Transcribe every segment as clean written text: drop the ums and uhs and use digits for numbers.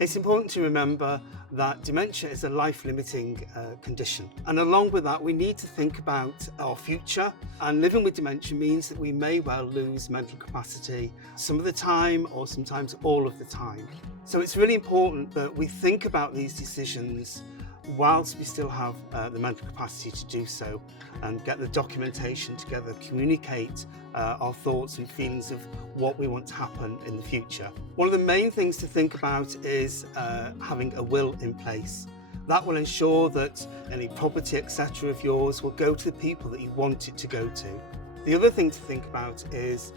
It's important to remember that dementia is a life-limiting condition. And along with that, we need to think about our future. And living with dementia means that we may well lose mental capacity some of the time or sometimes all of the time. So it's really important that we think about these decisions whilst we still have the mental capacity to do so, and get the documentation together, communicate our thoughts and feelings of what we want to happen in the future. One of the main things to think about is having a will in place. That will ensure that any property, etc. of yours will go to the people that you want it to go to. The other thing to think about is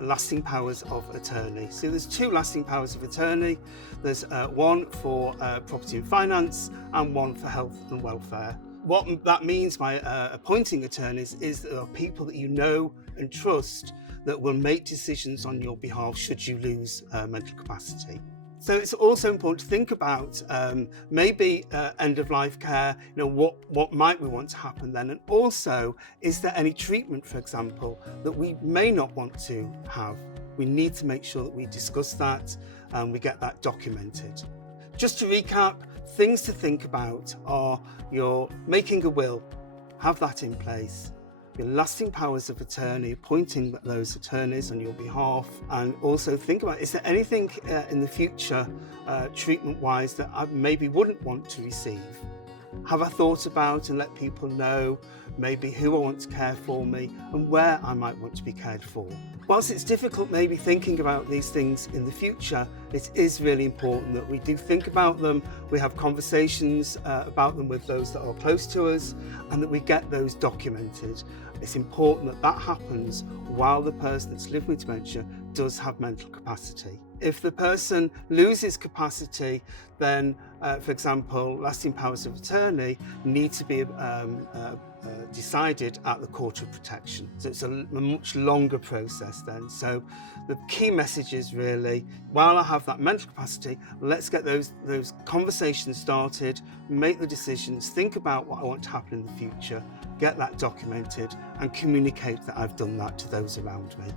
lasting powers of attorney. So there's two lasting powers of attorney. There's one for property and finance and one for health and welfare. What that means by appointing attorneys is that there are people that you know and trust that will make decisions on your behalf should you lose mental capacity. So it's also important to think about maybe end-of-life care, what might we want to happen then? And also, is there any treatment, for example, that we may not want to have? We need to make sure that we discuss that and we get that documented. Just to recap, things to think about are you're making a will, have that in place. Your lasting powers of attorney, appointing those attorneys on your behalf, and also think about, is there anything in the future treatment-wise that I maybe wouldn't want to receive? Have a thought about and let people know maybe who I want to care for me and where I might want to be cared for. Whilst it's difficult maybe thinking about these things in the future, it is really important that we do think about them, we have conversations about them with those that are close to us, and that we get those documented. It's important that that happens while the person that's living with dementia does have mental capacity. If the person loses capacity, then, for example, lasting powers of attorney need to be decided at the Court of Protection. So it's a much longer process then. So the key message is really, while I have that mental capacity, let's get those conversations started, make the decisions, think about what I want to happen in the future, get that documented and communicate that I've done that to those around me.